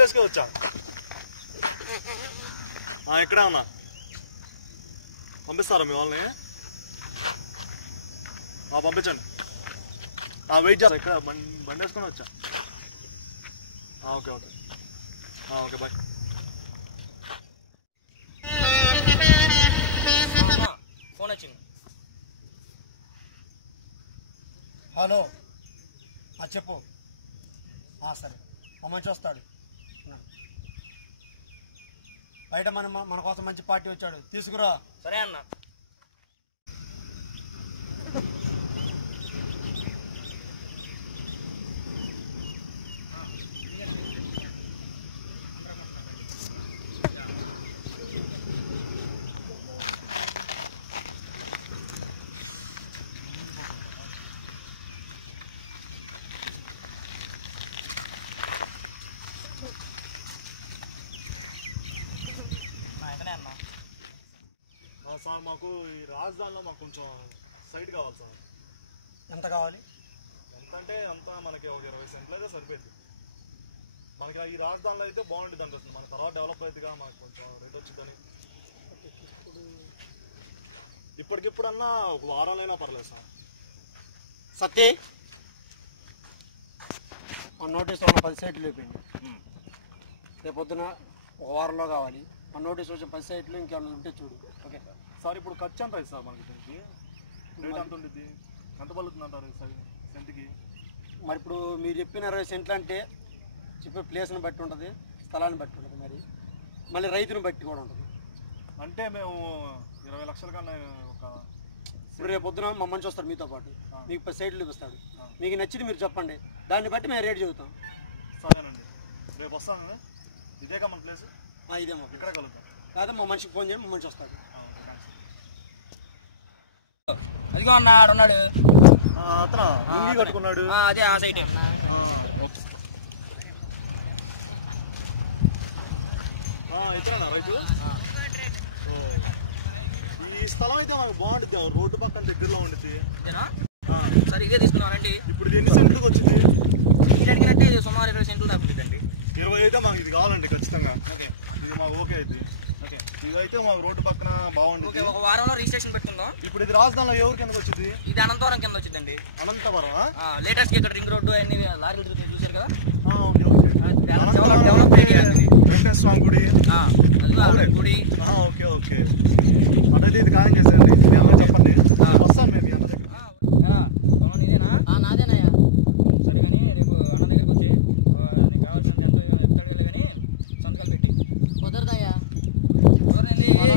ప్లేస్కే వచ్చా. ఇక్కడే ఉన్నా. పంపిస్తారా మీ వాళ్ళని? పంపించండి. వెయిట్ చేస్తా. ఇక్కడ బండి వేసుకొని వచ్చా. Okay okay okay bye. Phone వచ్చింది. హలో, చెప్పు. సరే, మంచి వస్తాడు. బయట మన కోసం మంచి పార్టీ వచ్చాడు, తీసుకురా. సరే అన్న. సార్ మాకు ఈ రాజధానిలో మాకు కొంచెం సైట్ కావాలి సార్. ఎంత కావాలి? ఎంత అంటే అంత మనకి ఒక 20 సెంట్లు అయితే సరిపోయింది. మనకి ఈ రాజధానిలో అయితే బాగుంటుంది అనిపిస్తుంది. మన తర్వాత డెవలప్ అవుతుందిగా, మనకు కొంచెం రేట్ వచ్చిందని. ఇప్పటికిప్పుడన్నా ఒక వారంలో పర్లేదు సార్. సత్య, మన నోటీస్ ఉన్న 10 సైట్లు అయిపోయింది. రేపు పొద్దున ఒక వారంలో కావాలి. మన నోటీస్ వచ్చిన 10 సైట్లు ఇంకేమైనా ఉంటే చూడు. Okay sir. ఇప్పుడు ఖర్చు ఎంత అవుతుంది సార్ మనకి? దీనికి రేట్ ఎంత ఉంటుంది? ఎంత పలుకుతుంది అంటారు సెంట్కి? మరి ఇప్పుడు మీరు చెప్పిన 20 సెంట్లు అంటే చెప్పే ప్లేస్ని బట్టి ఉంటుంది, స్థలాన్ని బట్టి ఉంటుంది, మళ్ళీ రైతుని బట్టి కూడా ఉంటుంది. అంటే మేము 20 లక్షల కన్నా ఒక ఇప్పుడు రేపు పొద్దున మా మంచి వస్తారు మీతో పాటు, మీకు 10 సైట్లు చూపిస్తాడు. మీకు నచ్చింది మీరు చెప్పండి, దాన్ని బట్టి మేము రేట్ చెబుతాం. సరేనండి, రేపు వస్తాను. ఇదేగా మన ప్లేస్? ఇదే మా ఇక్కడే కలుగుతాం. కాదు, మా మనిషికి ఫోన్ చేయండి, మా మంచి వస్తాడు. అదిగో అన్న ఆడున్నాడు. అతను కట్టుకున్నాడు. అదే ఆ సైట్. ఇతరేనా రైతు? ఈ స్థలం అయితే మనకు బాగుంటుంది, రోడ్డు పక్కన దగ్గరలో ఉంటుంది. సరే ఇదే తీసుకున్నానండి. ఇప్పుడు ఎన్ని సెంట్లకు వచ్చింది? మీరు అడిగినట్టే సుమారు 20 సెంట్లు తగ్గుతుందండి. 20 అయితే మాకు ఇది కావాలండి ఖచ్చితంగా. ఇది మాకు ఓకే అయితే. ఇదైతే మాకు రోడ్డు పక్కన బాగుంటుంది. ఒక వారంలో రిజిస్ట్రేషన్ పెట్టుకుందాం. ఇప్పుడు ఇది రాజధానిలో ఎవరి కిందకి వచ్చింది? ఇది అనంతవరం కింద వచ్చిందండి. అనంతవరం లేటెస్ట్ ఇక్కడ రింగ్ రోడ్డు అన్ని లారీలు చూసారు కదా. స్వామి గుడి. గుడి. Okay okay. అదైతే ఇది ఖాయం చేసేయండి. చెప్పండి, వస్తాను మేము అన్న దగ్గర. నాదేనాయా? సరే కానీ రేపు అన్న దగ్గరికి వచ్చి కావాల్సిన ఎక్కడికి కానీ సంతకాలు పెట్టి. కుదరదయ్యా,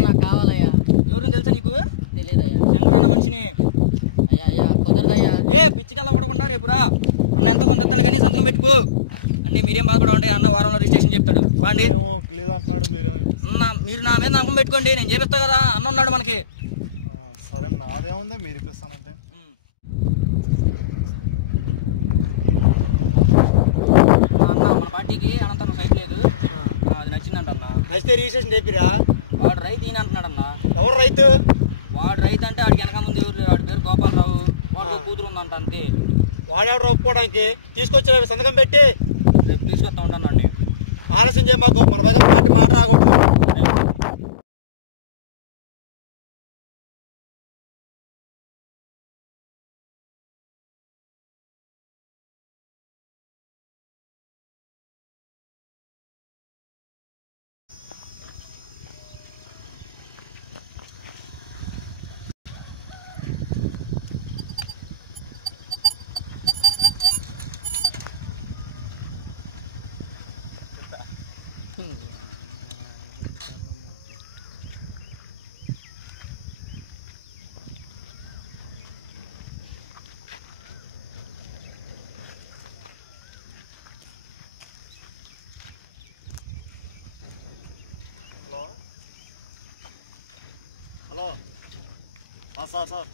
నాకు కావాలయ్యా. ఎవరు తెలుసా నీకు? తెలియదయ్యా. మనిషిని అయ్యా కుదరదయ్యా. పిచ్చి కల్లా పడకుండా రేపురా అన్న ఎంత కొంత కానీ సంతకం పెట్టుకో. అన్ని మీరేం బాగా ఉంటాయి. అన్న వారంలో రిజిస్ట్రేషన్ చెప్తాడు. బాండి మీరు నా మీద నమ్మకం పెట్టుకోండి, నేను చేపిస్తా కదా. అన్న ఉన్నాడు మనకి. సరే, నాదేముంది, మీరు ఇప్పిస్తానంటే. అన్న మన పార్టీకి అనంతరం సైట్ లేదు, అది నచ్చిందంట అన్న. నచ్చితే రిజిస్ట్రేషన్ చెప్పిరా. వాడు రైతు ఈయన అంటున్నాడు అన్న. ఎవరు రైతు? వాడు రైతు అంటే వాడికి వెనక ముందు ఎవరు? వాడి పేరు గోపాలరావు. వాడికి కూతురు ఉందంట అంతే. వాడెవరు ఒప్పుకోవడానికి? తీసుకొచ్చిన సంతకం పెట్టి రేపు తీసుకొస్తా ఉంటాను అండి. ఆలస్యం చేయమాకు, మన దగ్గర మాట రాకూడదు. హలో సార్,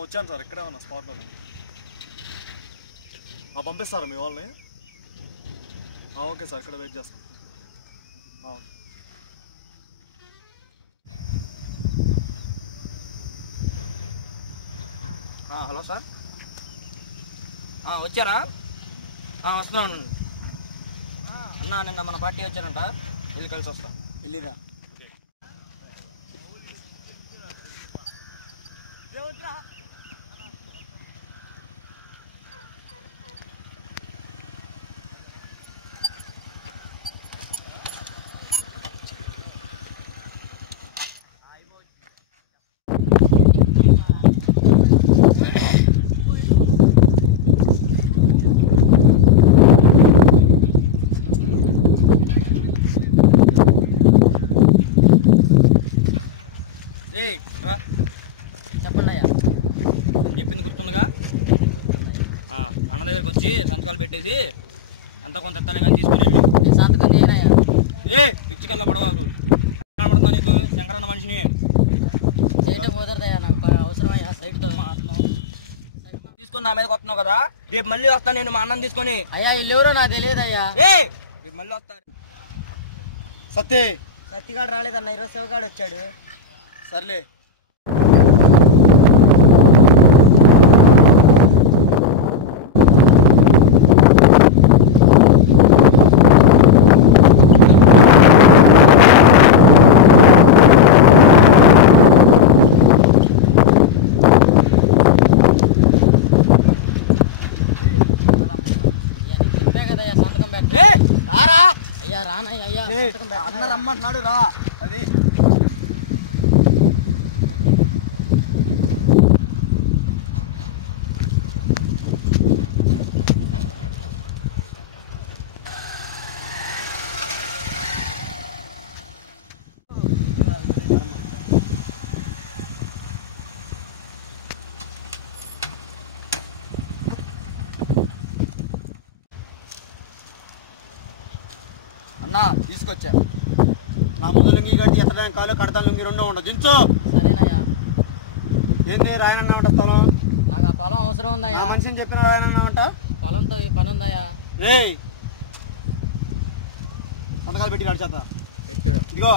వచ్చాను సార్. ఇక్కడే ఉన్నా స్పాట్లో. పంపిస్తారా మీ వాళ్ళని? ఓకే సార్, ఇక్కడ వెయిట్ చేస్తాను. హలో సార్, వచ్చారా? వస్తున్నాను. అన్న నిన్న మన పార్టీ వచ్చారంట, వెళ్ళి కలిసి వస్తాం. వెళ్ళిరా. చెప్పండి అయ్యా. చెప్పింది గుర్తుందిగా? అన్న దగ్గరికి వచ్చి సంతకాలు పెట్టేసి అంత కొంత ఎత్తానే కానీ తీసుకుని నేను సంతకం చేయనయ్యా. పిచ్చికల్లా పడవాలి. కనబడుతున్నా నీకు శంకరన్న మనిషిని చేయటం కుదరదయ్యా, నాకు అవసరమయ్యా. సైట్తో తీసుకుని నా మీదకి వస్తున్నావు కదా, రేపు మళ్ళీ వస్తాను నేను మా అన్నం తీసుకొని. అయ్యా వీళ్ళెవరో నాకు తెలియదయ్యా. రేపు మళ్ళీ వస్తాను. సత్తే సత్తిగాడు రాలేదన్న, ఈరోజు శివగాడు వచ్చాడు. సర్లే. చెప్పే కదయ్యా సంతకం పెట్ట. అయ్యా రానయ్యా. అయ్యా సంతకం పెట్ట. అన్న రమ్మంటున్నాడు రా. అది అన్నా తీసుకొచ్చా. నా ముందు లుంగి కట్టి ఎత్తడానికి కాలు కడతాను లుంగి రెండో ఉండదు. దించు. సరేనయ్యా. ఏంది రాయనన్నా ఉంటా స్థలం? నాకు ఆ పొలం అవసరం నా ఉందయ్యా. మనిషిని చెప్పిన రాయనన్నా ఉంటా. పొలంతో ఈ పని ఉందయ్యా. రేయ్ సంతకాలు పెట్టి నడిచేత. ఇదిగో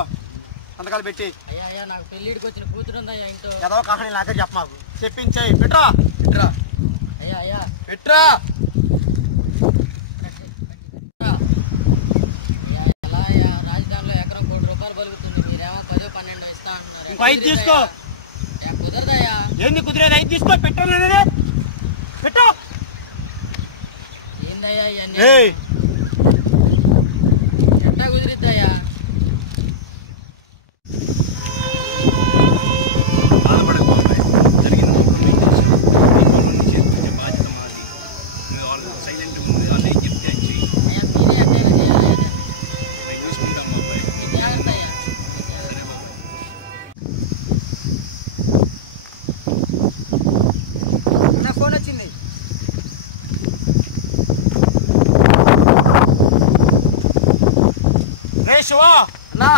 సంతకాలు పెట్టి. అయ్యా అయ్యా నాకు పెళ్ళిడికి వచ్చిన కూతురు ఉందయ్యా ఇంట్లో. ఏదో కాహని నాకే చెప్ప మాకు చెప్పించాయి. పెట్రా పెట్రా అయ్యా అయ్యా పెట్రా. ఎలా అయ్యా, రాజధానిలో ఎకరం ₹1,00,00,000 పలుకుతుంది, మీరేమో 10-12 ఇస్తా అంటున్నారు. ఇంకో 5 తీసుకో. కుదరదయ్యా. ఏంది కుదిరేది? 5 తీసుకో. పెట్టాను పెట్టు. ఏందయ్యా ఇవన్నీ? ఏయ్ ఎట్టా కుదిరిద్దయ్యా? అయ్యా మీరే ఎట్టైనా చేయాలి. జాగ్రత్త అయ్యా. నా ఫోన్ వచ్చింది. రే శివా. అన్నా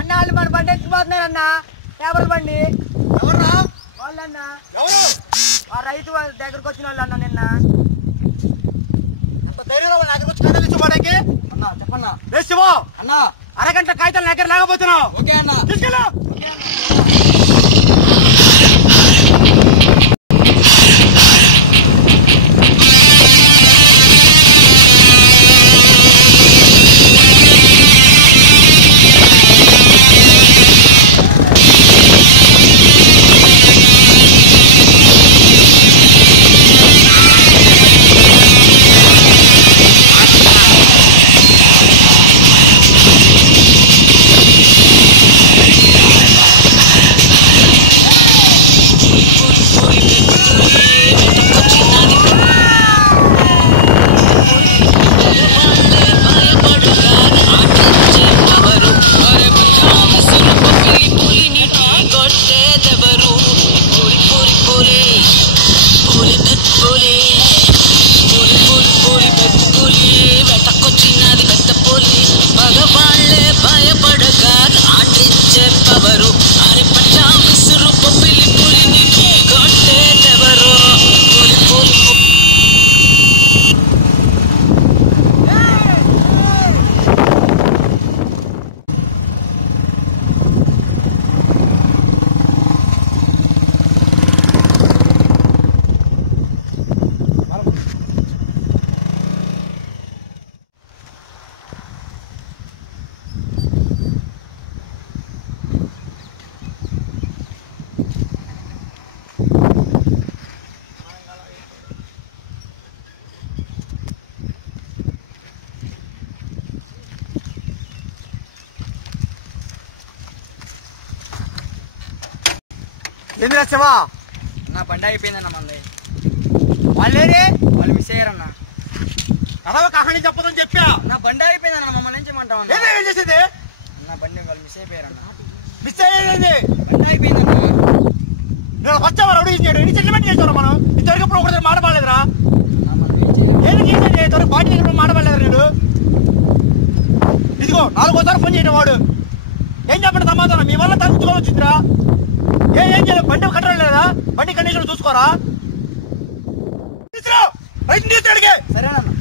అన్న వాళ్ళు మన బండి ఎత్తిపోతున్నారు అన్న. ఎవరు బండి? ఎవర్రా? వాళ్ళన్న ఎవరు? ఆ రైతు వాళ్ళ దగ్గరకు వచ్చిన వాళ్ళు అన్న నిన్న. అంత ధైర్యంలో నా దగ్గర వచ్చి కథలు ఇచ్చుకోవడానికి? అన్నా చెప్పన్నా. రే శివా, అన్నా అరగంట కాగితాలు నా దగ్గర లేకపోతున్నావు. ఓకే అన్నా. తీసుకెళ్ళు. ఏంది రాసావా నా బండి అయిపోయిందన్న మంది. వాళ్ళేరే వాళ్ళు మిస్ అయ్యారన్న. కథవ కహాని చెప్పదని చెప్పా. నా బండి అయిపోయిందన్న, మమ్మల్ని ఏం చేయమంటావు అన్న? ఏం చేసేది నా బండి వాళ్ళు మిస్ అయిపోయారన్న. మిస్ అయ్యేది బండి అయిపోయిందన్న. నేను వచ్చావా రౌడీ చేయడం ఎన్ని సెటిల్మెంట్ చేసావు మనం ఇంతవరకు ఇప్పుడు ఒకటి మాట పడలేదురా. మనం ఏం చేయాలి? ఏది చేసేది ఇంతవరకు పార్టీ మాట పడలేదు నేను. ఇదిగో 4 ఫోన్ చేయడం వాడు ఏం చెప్పండి సమాధానం మీ వల్ల తగ్గించుకోవచ్చురా. ఏం చేయలేదు బండి కట్టడం లేదా బండి కండిషన్ చూసుకోరా. తీసుకురా రైతు తీసుకురాడికి. సరేనన్న.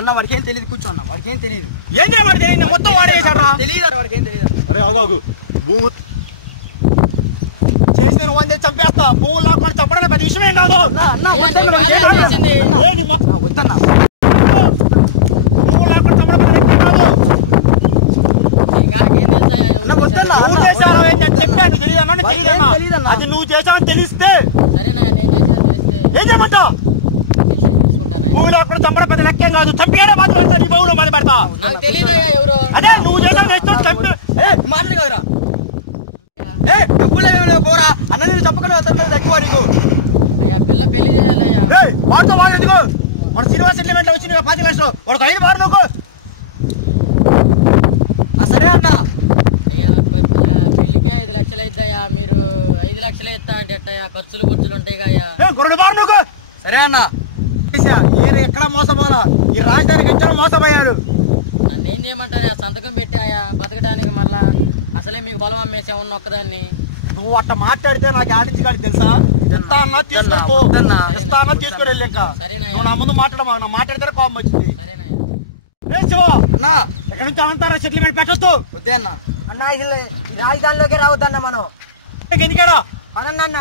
అన్న వాడికి ఏం తెలియదు, కూర్చో అన్న. వాడికి ఏం తెలియదు. ఏంటి వాడు తెలియదు మొత్తం వాడే చేశాడు. తెలియదు అన్న, వాడికి ఏం తెలియదు. చేసిన వందే చంపేస్తా. పువ్వులు లాక్కొని చంపడం పెద్ద విషయమేం కాదు. వద్దన్న. పువ్వులు లాక్కొని చంపడం పెద్ద విషయం కాదు. అన్న వద్దన్న. నువ్వు చేశావు ఏంటంటే చెప్పాను తెలియదన్నా. అది నువ్వు చేసావని తెలిస్తే ఏం చేయమంటావు? పువ్వులు లాక్కొని చంపడం పెద్ద లెక్కేం కాదు. చంపేయడం మాత్రం నీ బావులో మొదలు పెడతా. అదే నువ్వు చేసావు చంపి మాటలు కదరా. డబ్బులు పోరా అన్న. నేను చంపకుండా ఎక్కువ నీకు. వాడితో వాడు ఎందుకు మన సినిమా సెటిల్మెంట్ వచ్చింది 10 లక్షలు వాడు 5 బారు నువ్వు. సరే అన్న. పెళ్లికి 5 లక్షలు అవుతాయా? మీరు 5 లక్షలు ఇస్తా అంటే ఎట్టయా? ఖర్చులు ఉంటాయి కదా. 2 బారు నువ్వు. సరే అన్న. ఈయన ఎక్కడ మోసపోలా. ఈ రాజధానికి ఎక్కడ మోసపోయాడు. నన్ను ఏం చేయమంటారు? సంతకం పెట్టాయా బతకడానికి? మళ్ళా అసలే మీకు బలం అమ్మేసా ఉన్న ఒక్కదాన్ని. నువ్వు అట్ట మాట్లాడితే నాకు ఆడించి కాడికి తెలుసా. ఇస్తా అన్నా తీసుకో, ఇస్తా అన్నా తీసుకొని వెళ్ళాక నువ్వు నా ముందు మాట్లాడమా. నా మాట్లాడితే కోపం వచ్చింది. ఎక్కడి నుంచి అంటారా సెటిల్మెంట్ పెట్టొద్దు. వద్దే అన్న. అన్నా ఇది రాజధానిలోకి రావద్దన్న మనం ఎందుకేడా అన్న.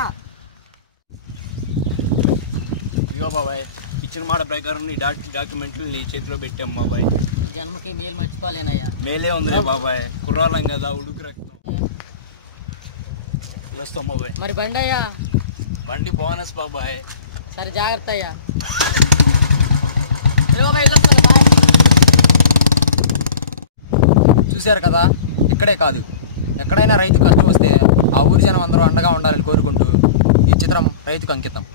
ఇగో బాబాయ్, ఇచ్చిన మాట ప్రకారం నీ డాక్యుమెంట్లు నీ చేతిలో పెట్టాం బాబాయ్. జన్మకి మేలు మర్చిపోలేనయ్యా. మేలే ఉందిలే బాబాయ్, కుర్రాలం కదా, ఉడుకు రక్తం. వస్తాం బాబాయ్. మరి బండి అయ్యా? బండి బోనస్ బాబాయ్. సరే జాగ్రత్త అయ్యా. చూశారు కదా, ఇక్కడే కాదు ఎక్కడైనా రైతు కష్టం వస్తే ఆ ఊరి జనం అందరూ అండగా ఉండాలని కోరుకుంటూ ఈ చిత్రం రైతుకు అంకితం.